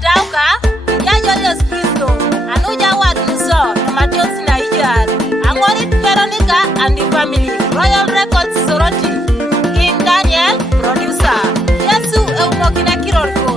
Dauka, ya Yesu Kristo, anuja wadu so, Matiosi na Ijar, Angorit Veronica and the family, Royal Records Soroti, King Daniel, producer, Yesu Eumokina Kirorko.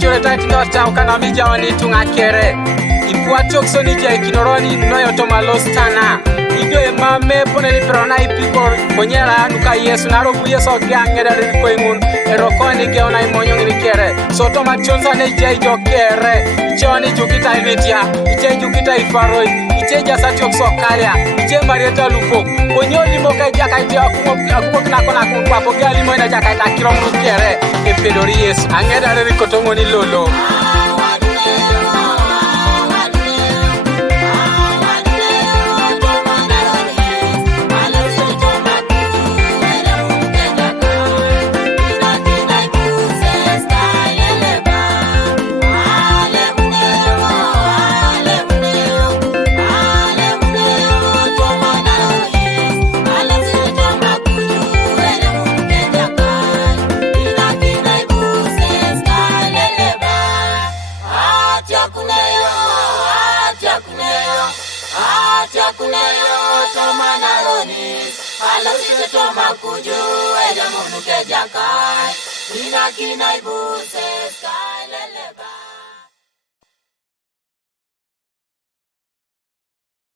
Chure tati nota ukana mija wani tunga kere Ipua tokso ni kia ikinoroni noyo toma lostana Ido emame pone ni perona ipiko Konyera nuka yesu narobu yesu okia ngeda rinko ingun Erokoni geona imonyo ngini kere So toma chonza ne ije ijo kere Iche wani jukita imetia Iche jukita ifaroi Iche jasa tokso kalia Iche marieta lupo Konyo limo ka jaka ite akumo kinakona kumpa Pokea limo ina jaka ita kiromu kere Kepedori yesu Angeda rinko tongo ni lolo Ina kina ibuse sky leleba.